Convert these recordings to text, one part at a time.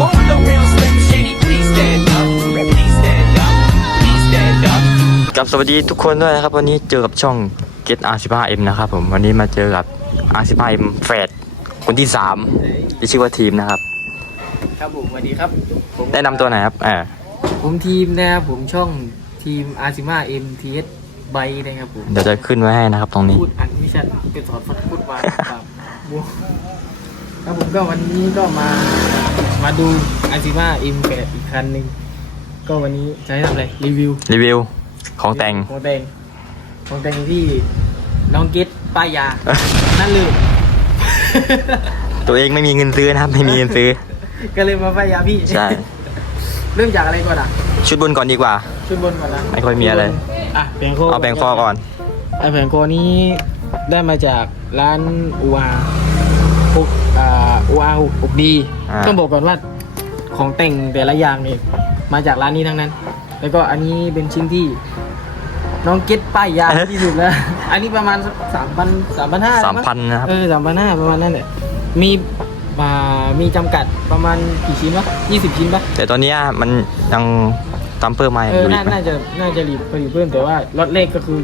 Won't the real Slim Shady please stand up? Please stand up. Please stand up. กับสวัสดีทุกคนด้วยนะครับ วันนี้เจอกับช่อง Get R15M นะครับผมวันนี้มาเจอกับ R15M แฟดคนที่3ที่ชื่อว่าทีมนะครับ ครับผมสวัสดีครับผมแนะนำตัวหน่อยครับอ่าผมทีมนะครับผมช่องทีมอาร์ซิมาเอ็มทีเอสไบนะครับผมเดี๋ยวจะขึ้นไว้ให้นะครับตรงนี้ พูดอันไม่ใช่เป็นสอนพูดมาครับบัว ครับผมก็วันนี้ก็มามาดูอาร์ซิมาเอ็มแปดอีกคันหนึ่งก็วันนี้จะให้ทำอะไรรีวิวรีวิว ของแต่ง ของแต่งของแต่งที่น้องเกตป้ายยา นั่นเลย ตัวเองไม่มีเงินซื้อนะครับ ไม่มีเงินซื้อ ก็เลยมาป้ายยาพี่ใช่ เริ่มจากอะไรก่อนอะ ชุดบนก่อนดีกว่า ชุดบนก่อนนะไม่ค่อยมีอะไรอะแบงโคเอาแบ่งฟอก่อนไอแผงโกนี้ได้มาจากร้านอูอาอุ อ่าอูอาอุกดีอ่า ต้องบอกก่อนว่าของแต่งแต่ละอย่างนี่มาจากร้านนี้ทั้งนั้น แล้วก็อันนี้เป็นชิ้นที่ น้องเก็ตป้ายยาที่สุดแล้ว อันนี้ประมาณสามพันสามพันห้าสามพันนะครับ เออสามพันห้าประมาณนั้นแหละมีอ่ามีจำกัดประมาณกี่ชิ้นวะยี่สิบชิ้นปะ แต่ตอนเนี้ยมันยังตามเพิ่มมาเอออยู่อีน่ากน่าจะน่าจะรีบผลิตเพิ่มแต่ว่าล็อตเลขก็คือ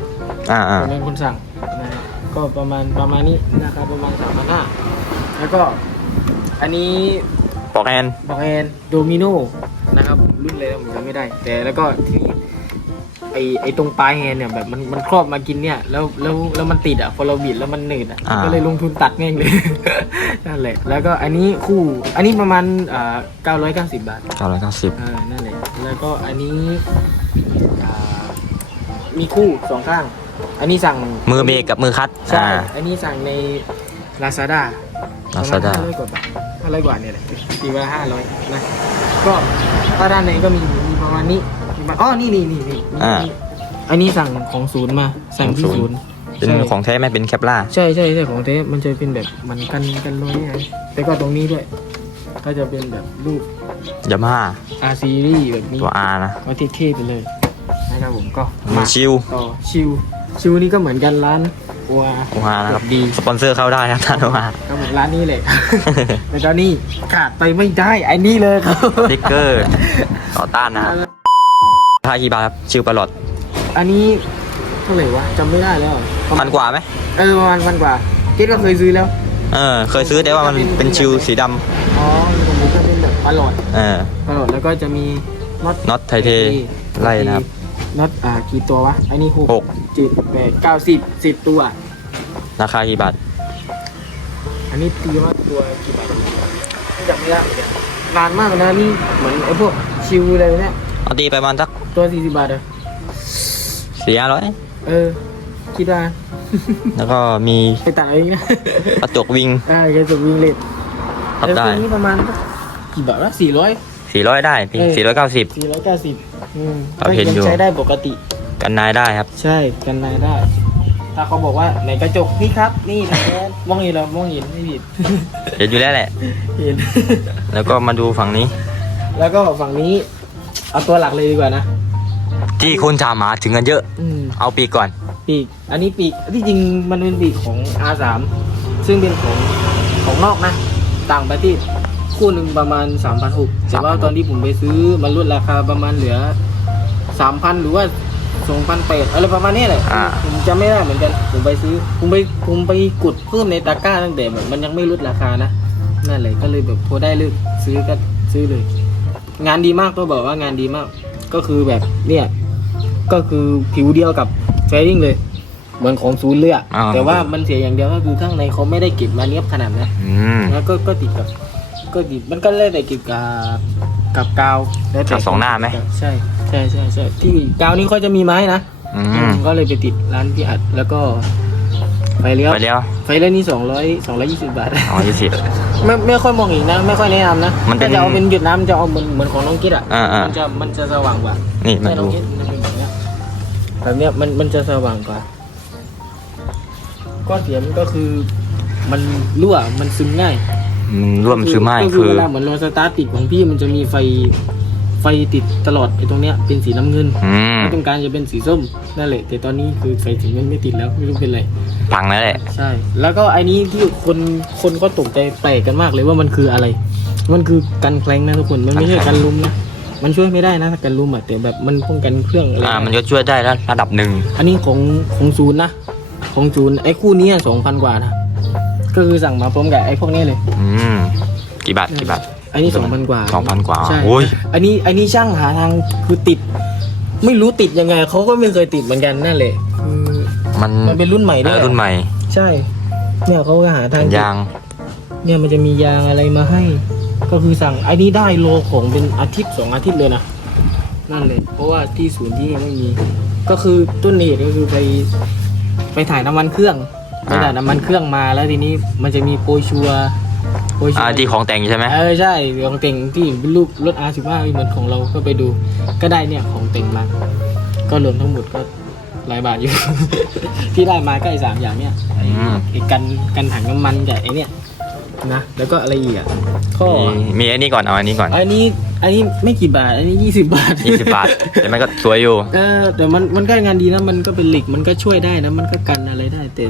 อ่าอ่าผมเป็นคนสั่งนะครับก็ประมาณประมาณนี้นะครับประมาณสามพันห้าแล้วก็ อันนี้ปอกแอน บอกแอนโดมิโนนะครับรุ่นอะไรนะผมจำไม่ได้ แต่แล้วก็ที่ไอไอตรงปลายแฮนด์เนี่ยแบบมันมันครอบมากินเนี่ยแล้วแล้วแล้วมันติดอะพอเราบิดแล้วมันหนืดอะอ่า ก็เลยลงทุนตัดแม่งเลย นั่นแหละ แล้วก็อันนี้คู่อันนี้ประมาณอ่าเก้าร้อยเก้าสิบบาทเก้าร้อยเก้าสิบอ่านั่นแหละ แล้วก็อันนี้อ่ามีคู่สองข้าง อันนี้สั่งมือเบรกกับมือคัดใช่ อ่า อันนี้สั่งใน Lazada Lazada ห้าร้อยกว่าบาท ห้าร้อยกว่าเนี่ยแหละตีว่าห้าร้อยนะก็ถ้าด้านในก็มีมีประมาณนี้มีประมาณอ๋อนี่นี่นี่นี่อ่า นี่อันนี้สั่งของศูนย์มาสั่งที่ของศูศูนนย์ ย์เป็นใช่ ของแท้ไหมเป็นแคปล่า ใช่ใช่ใช่ของเทมันจะเป็นแบบมันกันกันรอยไงแต่ก็ตรงนี้ด้วย ก็จะเป็นแบบรูป ยามาฮ่า R series แบบนี้ตัว R นะก็เท่ๆไปเลยนะครับผมก็มือชิว ต่อชิวชิวนี่ก็เหมือนกันร้าน วัวโอฮานะครับดีสปอนเซอร์เข้าได้ครับท่านโอฮาครับผมร้านนี้เลยแต่ตอนนี้ขาดไปไม่ได้ไอ้นี่เลยครับสติ๊กเกอร์ต่อต้านนะครับราคากี่บาทครับชิวปลอด อันนี้เท่าไหร่วะจำไม่ได้แล้วพันกว่าไหมเออประมาณพันกว่าเกดก็เคยซื้อแล้วเออเคยซื้อแต่ว่ามันเป็นชิวสีดอ๋อของผมก็เป็นแบบปลาหลอดำเออปลาหลอดแล้วก็จะมีน็อตน็อตไทเทไล่นะครับ น็อตอ่ากี่ตัววะไอ้นี่หกหกเจ็ดแปดเก้าสิบสิบตัว ราคากี่บาทอันนี้ตีว่าตัวกี่บาทจำไม่ได้เหมือนกันนานมากนะนี่เหมือนไอ้พวกชิวอะไรเนี่ยเอาตีไปประมาณสักตัวสี่สิบบาทเลยสี่ห้าร้อยเออคิดว่าแล้วก็มีไปตัดเอาเองนะ กระจกวิง ได้แกจะวิ่งเล่นทับแล้วได้ตัวนี้ประมาณกี่บาทวะสี่ร้อย สี่ร้อยได้พี่เออ สี่ร้อยเก้าสิบสี่ร้อยเก้าสิบ อืมเราเห็นอยู่ก็งใช้ได้ปกติ กันนายได้ครับ ใช่กันนายได้ ถ้าเขาบอกว่าในกระจกนี่ครับ นี่ทางแนมองเห็นเหรอมองเห็นไม่ผิดเห็นอยู่แล้วแหละ เห็น แล้วก็มาดูฝั่งนี้ แล้วก็ฝั่งนี้ เอาตัวหลักเลยดีกว่านะที่คนถามหาถึงกันเยอะ อืม เอาปีกก่อน ปีก อันนี้ปีก ที่จริงมันเป็นปีกของ R3 ซึ่งเป็นของของนอกนะ ต่างประเทศ คู่หนึ่งประมาณ 3,600แต่ว่า3,600ตอนที่ผมไปซื้อมันลดราคาประมาณเหลือ 3,000 หรือว่า2,800อะไรประมาณนี้แหละอ่า ผมจำไม่ได้เหมือนกันผมไปซื้อ ผมไปผมไปกดเพิ่มในตะกร้าตั้งแต่แบบมันยังไม่ลดราคานะนั่นเลยก็เลยแบบพอได้เลือกซื้อก็ซื้อเลย งานดีมากต้องบอกว่างานดีมาก ก็คือแบบเนี่ย ก็คือผิวเดียวกับเฟรดิ้งเลย เหมือนของศูนย์เลยอะอ่า แต่ว่ามันเสียอย่างเดียวก็คือข้างในเขาไม่ได้เก็บมาเนียบขนาดนั้นอืม แล้วก็ก็ติดกับ ก็ติดมันก็เลยแต่เก็บกับกับกาวแล้วแต่กับสองหน้าไหม ใช่ใช่ใช่ใช่ที่กาวนี้เขาจะมีไม้นะอืมก็เลยไปติดร้านพี่อัดแล้วก็ไฟเลี้ยวไปแล้วไฟเลี้ยวนี่สองร้อยสองร้อยยี่สิบบาท อ๋อยี่สิบ ไม่ไม่ค่อยมองอีกนะ ไม่ค่อยแนะนำนะมันเป็นถ้าจะเอาเป็นหยดน้ำจะเอาเหมือนเหมือนของน้องกิ๊ดอะอ่าอ่ามัมั นจะมันจะสว่างกว่านี่มาใช่น้อดู งกิ๊ดมันเป็นแบบเนี้ยแบบเนี้ยมันมันจะสว่างกว่าข้อเสียมันก็คือมันรั่วมันซึมง่าย มันร่วมซื้อไม้ก็คือเวลาเหมือนเราสตาร์ทติดของพี่มันจะมีไฟไฟติดตลอดไอ้ตรงเนี้ยเป็นสีน้ำเงินอืมแล้วตรงกลางจะเป็นสีส้มนั่นแหละ แต่ตอนนี้คือไฟสีเงินไม่ติดแล้วไม่รู้เป็นไร พังแล้วแหละ ใช่ แล้วก็ไอ้นี้ที่คนคนก็ตกใจแปลกกันมากเลยว่ามันคืออะไร มันคือกันแคลงนะทุกคน มันไม่ใช่กันแคลงกันลุมนะ มันช่วยไม่ได้นะถ้ากันลุมอะแต่แบบมันป้องกันเครื่องอะไรอ่า มันก็ช่วยได้แล้วระดับหนึ่งอันนี้ของของศูนย์นะ ของศูนย์ไอ้คู่นี้สองพันกว่านะ ก็คือสั่งมาพร้อมกับไอ้พวกนี้เลย อืมกี่บาทกี่บาทอันนี้สองพันกว่าสองพันกว่าใช่โอ้ยอันนี้อันนี้ช่างหาทางคือติด ไม่รู้ติดยังไงเขาก็ไม่เคยติดเหมือนกันนั่นแหละคือมันมันเป็นรุ่นใหม่เอด้วยอรุ่นใหม่ ใช่ เนี่ยเขาก็หาทางติดยาง เนี่ยมันจะมียางอะไรมาให้ ก็คือสั่งไอ้นี้ได้โลของเป็นอาทิตย์สองอาทิตย์เลยนะนั่นเลย เพราะว่าที่ศูนย์ที่ยังไม่มี ก็คือต้นเหตุก็คือไปไปถ่ายน้ำมันเครื่อง ไปถ่ายน้ำมันเครื่องมาแล้วทีนี้มันจะมีโปรชัวร์โปรชัวอ่าร์ที่ของแต่งใช่ไหมเออใช่ของแต่งที่เป็นรูปรถ R15 เหมือนของเราก็ไปดู ก็ได้เนี่ยของแต่งมา ก็รวมทั้งหมดก็หลายบาทอยู่ ที่ได้มาก็ไอ้สามอย่างเนี่ยไอ้อืม ไอ้กันกันถังน้ำมันกับไอ้เนี่ย นะแล้วก็อะไรอีกอะข้อมีมีอันนี้ก่อนเอาอันนี้ก่อน อันนี้อันนี้ไม่กี่บาท อันนี้ยี่สิบบาทยี่สิบบาท แต่มันก็สวยอยู่เออแต่มันมันก็งานดีนะมันก็เป็นเหล็กมันก็ช่วยได้นะมันก็กันอะไรได้ แต่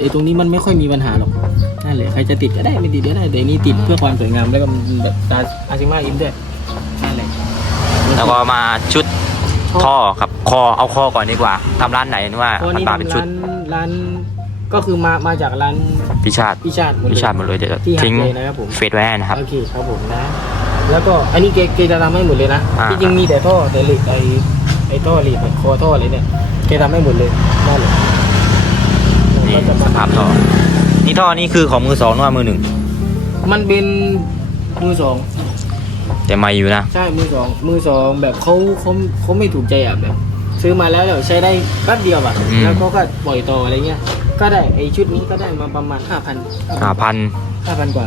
ไอ้ตรงนี้มันไม่ค่อยมีปัญหาหรอกนั่นแหละใครจะติดก็ได้ไม่ติดก็ได้แต่อันนี่ติดเพื่อความสวยงามแล้วก็มันแบบตาอาซิมาอินด้วยนั่นแหละแล้วก็มาชุดท่อครับคอเอาคอก่อนดีกว่าทำร้านไหนนึกว่าเพราะมันนี่มาเป็นชุดร้านร้าน ก็คือมามาจากร้านพิชาติพิชาติหมดเลยพิชาติหมดเลยเดี๋ยวที่หัดทิ้งเลยนะครับผม เฟซไว้ให้นะครับ โอเคครับผมนะ แล้วก็อันนี้เกเกจะทำให้หมดเลยนะอ่า ที่จริงมีแต่ท่อแต่เหล็กไอไอท่อเหล็กไอ้คอท่ออะไรเนี่ยเกทำให้หมดเลยนั่นแหละนี่ก็จะสมา ภาพท่อนี่ท่อนี่คือของมือสองหรือว่ามือหนึ่งมันเป็นมือสองแต่ไม่อยู่นะ ใช่มือสองมือสองแบบเขาเขาเขาไม่ถูกใจอะแบบ ซื้อมาแล้วเดี๋ยวใช้ได้แป๊บเดียวอะอืม แล้วเขาก็ปล่อยต่ออะไรเงี้ย ก็ได้ไอชุดนี้ก็ได้มาประมาณห้าพันห้าพันห้าพันกว่า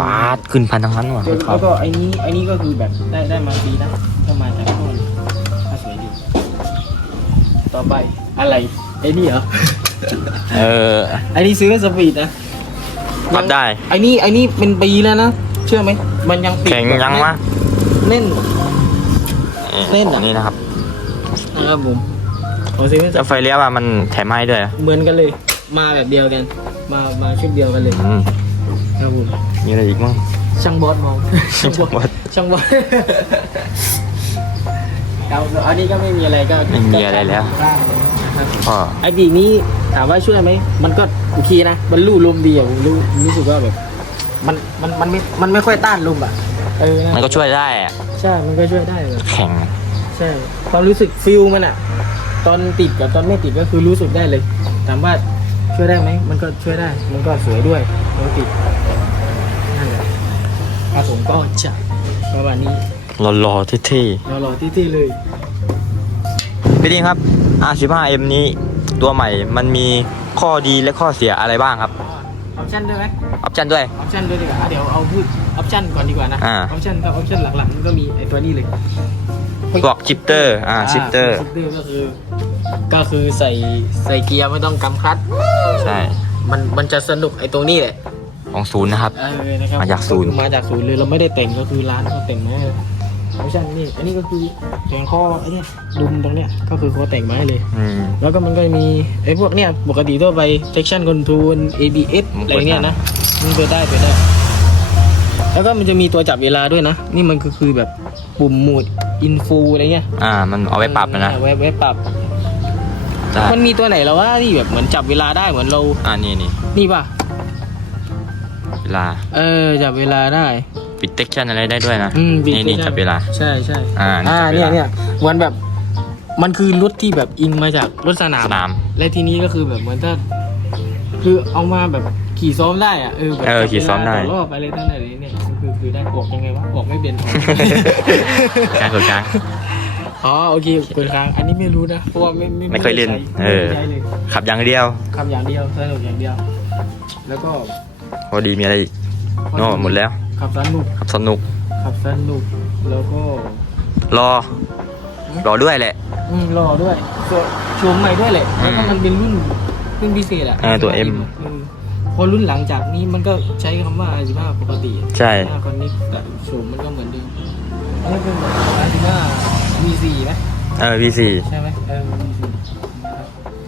บาทขึ้นพันทั้งนั้นว่ะแล้วก็ไอ้นี้ไอ้นี้ก็คือแบบได้ได้มาฟรีนะก็มาจากโน่นก็สวยดี ต่อไปอะไรไอ้นี่เหรอ เออ ไอ้นี่ซื้อสปีดนะปรับได้ ไอ้นี่ไอ้นี่เป็นปีแล้วนะ เชื่อไหม มันยังติดแข็งยังวะเล่นเล่นอะ นี่นะครับ นะครับผมขอซื้อเป็นสแล้วไฟเลี้ยวอะมันแถมให้ด้วยเหมือนกันเลย มาแบบเดียวกัน มามาชุดเดียวกันเลยอืมครับผมมีอะไรอีกมั้ง ช่างบอสมองช่างบอสช่างบอสเราอันนี้ก็ไม่มีอะไรก็ไม่มีอะไรแล้วได้นะครับ ก็ ไอ้ปีกนี้ถามว่าช่วยไหม มันก็โอเคนะ มันลู่ลมดีอะผมรู้รู้สึกว่าแบบ มัน มัน มันไม่ มันไม่ค่อยต้านลมอะเออนะมันก็ช่วยได้อะใช่ มันก็ช่วยได้แบบแข็ง ใช่ความรู้สึกฟิลมันอะตอนติดกับตอนไม่ติดก็คือรู้สึกได้เลยถามว่าช่วยได้ไหมมันก็ช่วยได้ มันก็สวยด้วยมันติดนั่นแหละครับผมก็จะประมาณนี้หล่อๆเท่เรารอที่ที่เลย ๆพี่ดิงครับ R15M นี้ตัวใหม่มันมีข้อดีและข้อเสียอะไรบ้างครับ ออปชั่นด้วยไหมออปชั่นด้วย ออปชั่นด้วยดีกว่าอะเดี๋ยวเอาพูดออปชั่นก่อนดีกว่านะอ่า ออปชั่นครับออปชั่นหลักๆมันก็มีไอ้ตัวนี้เลย พวกชิปเตอร์อ่าชิปเตอร์ ชิปเตอร์ก็คือ ก็คือใส่ใส่เกียร์ไม่ต้องกำคลัตช์ใช่ มันมันจะสนุกไอ้ตรงนี้แหละของศูนย์นะครับ เออนะครับมาจากศูนย์ก็คือมาจากศูนย์เลยเราไม่ได้แต่งก็คือร้านเขาแต่งมาให้ออปชั่นนี่อันนี้ก็คือแขงข้อไอ้เนี่ยดุมตรงเนี้ยก็คือเขาแต่งมาให้เลย อืม แล้วก็มันก็มีไอ้พวกเนี้ยปกติทั่วไป traction control ABS มันอะไรเปิดเนี้ยได้นะมันเปิดได้เปิดได้ แล้วก็มันจะมีตัวจับเวลาด้วยนะ นี่มันก็คือแบบปุ่มโหมดอินฟูอะไรเงี้ยอ่า มันเอาไว้ปรับนะนะไว้ไว้ปรับใช่มันมีตัวไหนแล้วว่าที่แบบเหมือนจับเวลาได้เหมือนเรา อ่านี่นี่นี่ป่ะ เวลา เออ จับเวลาได้ ปิดเทคชั่นอะไรได้ด้วยนะ อืมนี่นี่จับเวลา ใช่ใช่อ่านี่อ่าจับเวเนี่ยลา เนี่ยเหมือนแบบมันคือรถที่แบบอิงมาจากรถสนาม สนาม และทีนี้ก็คือแบบเหมือนถ้าคือเอามาแบบ ขี่ซ้อมได้อะเออแบบเออจับขี่ซ้อมได้เวลาต่รอบอะไรทั้งนั้นเลยเนี่ยคือคือได้บอกยังไงวะบอกไม่เป็นการฝึกกลาง อ๋อโอเคเกินครั้งอันนี้ไม่รู้นะเพราะว่าไม่ไม่เคยเล่นใช้เออไม่ได้ใช้เลยขับอย่างเดียวคำอย่างเดียวสนุกอย่างเดียว แล้วก็พอดีมีอะไรอีกโน่หมดแล้วขับสนุกขับสนุก ขับสนุกแล้วก็ รอ รอด้วยแหละ อืมรอด้วยตัวโชมใหม่ด้วยแหละแล้วก็อืมมันเป็นรุ่นรุ่นพิเศษอะเออตัว M เออ พอรุ่นหลังจากนี้มันก็ใช้คำว่าอาจิมาปกติใช่หน้าคอนนี้แต่โฉมมันก็เหมือนเดิมอันนี้เป็นแบบอาจิมา V4 ไหมเออ V4 ใช่ไหมเออ V4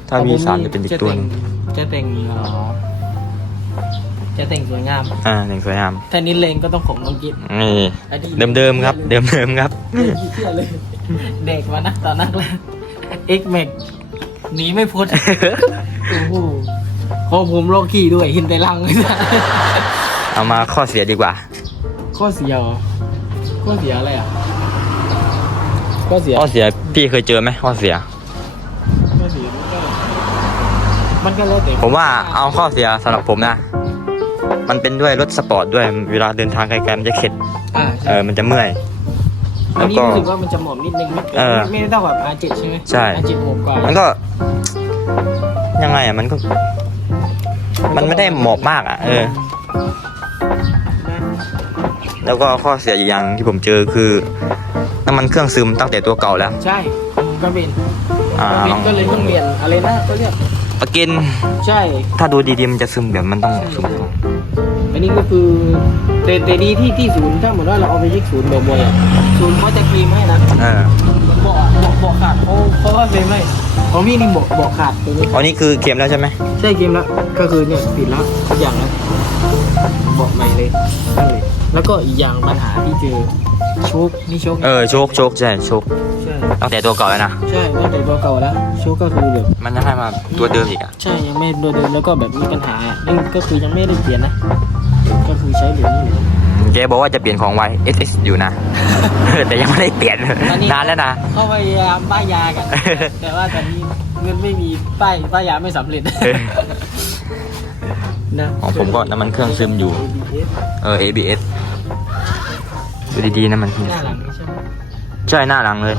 ถ้า V3 จะเป็นอีกตัวหนึงจะแต่งเอ่อจะจะแต่งสวยงาม อ่าหนึ่งสวยงามถ้านิ้นเลงก็ต้องของน้องกิ๊บนี่อดีตเดิมเดิมๆครับเดิมเดิมๆครับ เชื่อเลย เด็กมานะตอนนักแล้วเอ็กแม็กหนีไม่พ้นโอ้โห พอผมโลกี้ด้วยหินไปลังเลยนะเอามาข้อเสียดีกว่า ข้อเสียเหรอข้อเสียอะไรอะข้อเสียข้อเสียพี่เคยเจอไหมข้อเสีย ข้อเสียมันก็มันก็แล้วแต่ผมว่าเอาข้อเสียสำหรับผมนะ มันเป็นด้วยรถสปอร์ตด้วยเวลาเดินทางไกลๆมันจะเข็ดอ่าเออมันจะเมื่อย อันนี้แล้วก็รู้สึกว่ามันจะหมอบนิดนึงไม่เออไม่ได้เท่ากับ R7 ใช่ไหม ใช่ R7 หมอบกว่า มันก็ ยังไงอะมันก็ มันไม่ได้หมอบมากอะ เออ แล้วก็ข้อเสียอีกอย่างที่ผมเจอคือน้ำมันเครื่องซึมตั้งแต่ตัวเก่าแล้ว ใช่ก็เป็นอ่าก็เป็นก็เลยต้องเปลี่ยนอะไรนะก็เรียกประกิน ใช่ ถ้าดูดีๆมันจะซึมแบบมันต้องซึมอันนี้ก็คือแต่แต่ดีที่ที่ศูนย์ถ้าเหมือนว่าเราเอาไปเช็คศูนย์บ่อยๆอะศูนย์เขาจะคลีมให้นะเออเบาะเบาะเบาะขาดเขาเขาว่าเป็นไหมของพี่นี่เบาะเบาะขาดตัวนี้อันนี้คือเค็มแล้วใช่ไหมใช่เกมแล้วก็คือเนี่ยปิดแล้วทุกอย่างแล้วเบาะใหม่เลยนั่นเลย แล้วก็อีกอย่างปัญหาที่เจอโชคนี่โชคเออโชคโชคใช่โชคใช่ตั้งแต่ตัวเก่าแล้วนะใช่ตั้งแต่ตัวเก่าแล้วโชคก็คือแบบ มันจะให้มาตัวเดิมอีกอะใช่ยังไม่ตัวเดิมแล้วก็แบบมีปัญหานี่ก็คือยังไม่ได้เปลี่ยนนะ ก็คือใช้แบบนี้เลย เจ๊บอกว่าจะเปลี่ยนของไว้ SS อยู่นะ แต่ยังไม่ได้เปลี่ยนนานแล้วนะ เขาพยายามป้ายยากัน แต่ว่าตอนนี้เงินไม่มีป้ายป้ายยาไม่สำเร็จเออ นะของผมก็น้ำมันเครื่องซึมอยู่ เออ ABS ดูดีๆนะมัน หน้าหลังนี่ใช่ไหมใช่หน้าหลังเลย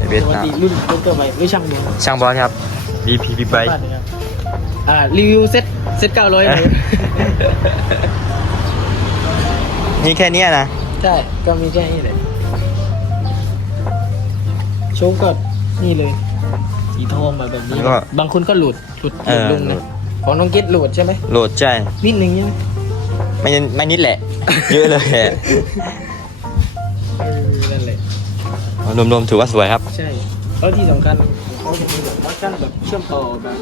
ป ABS กนะติรุ่นรุ่นเกิดไปไม่ช่างดูช่างบอลครับ BP Big Bike อ่ารีวิวเซ็ตเซ็ตเก้าร้อยเอ้ย นี่แค่เนี้ยนะ ใช่ ก็มีแค่นี้เลยโชว์ก็นี่เลย สีทองมาแบบนี้ แล้วก็บางคนก็หลุด หลุดเออหลุดลงหลุนะด ของน้องเกตหลุดใช่ไหมโหลดใช่นิดนึงใช่ไหมไม่นิดไม่นิดแหละ เยอะเลยแหละเออนั่นแหละรวมๆถือว่าสวยครับ ใช่แล้วที่สำคัญ เขาจะมีแบบวัดกันแบบเชื่อมต่อแบบ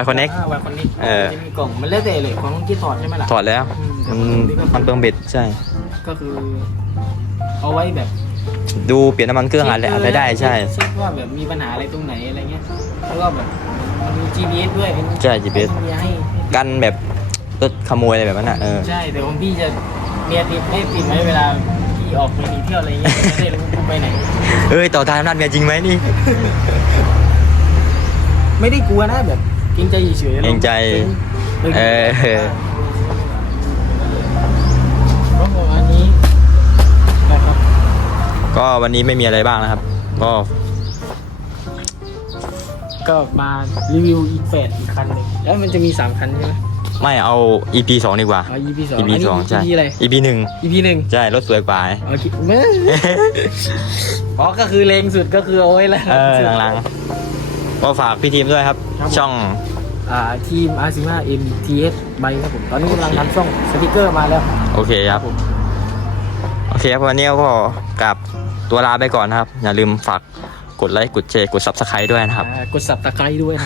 Y Connect วายคอนเน็กเออ จะมีกล่องมันแล้วแต่เลยของน้องเกตถอดใช่ไหมล่ะถอดแล้วอืมันมันเปลืองเบ็ดใช่ ก็คือ เอาไว้แบบดูเปลี่ยนน้ำมันเครื่องอะไรอะไรได้ใช่ เช็คว่าแบบมีปัญหาอะไรตรงไหนอะไรเงี้ยแล้วก็แบบมันมี GPS ด้วยใช่ GPS มีให้กันแบบรถขโมยอะไรแบบนั้นอะเออใช่แต่ของพี่จะเมียติดให้ติดไว้เวลาพี่ออกไปหนีเที่ยวอะไรเงี้ยจะได้รู้กูไปไหน เอ้ยต่อทางอำนาจเมียจริงไหมนี่ ไม่ได้กลัวนะแบบเกรงใจเฉยๆเกรงใจ เออก็ประมาณนี้นะครับ ก็วันนี้ไม่มีอะไรบ้างนะครับ ก็ ก็มารีวิวอีกแปดอีกคันหนึ่งแล้วมันจะมีสามคันใช่ไหมไม่เอา EP สองดีกว่าอ๋อ EP สอง EP สองใช่ EP อะไร EP หนึ่ง EP หนึ่งใช่รถสวยกว่า โอเคไม่อ๋อก็คือเลงสุดก็คือเอาไว้แล้ว เออหลังๆ ก็ฝากพี่ทีมด้วยครับ ครับผม ช่องอ่าทีม R15 MTS ใบครับผมตอนนี้กำลังทำช่องสติกเกอร์มาแล้วโอเคครับ ผม โอเคครับวันนี้ก็กลับตัวลาไปก่อนนะครับ อย่าลืมฝากกดไลค์กดแชร์กด subscribe ด้วยนะครับ อ่ากดสับตะไคร้ด้วยนะ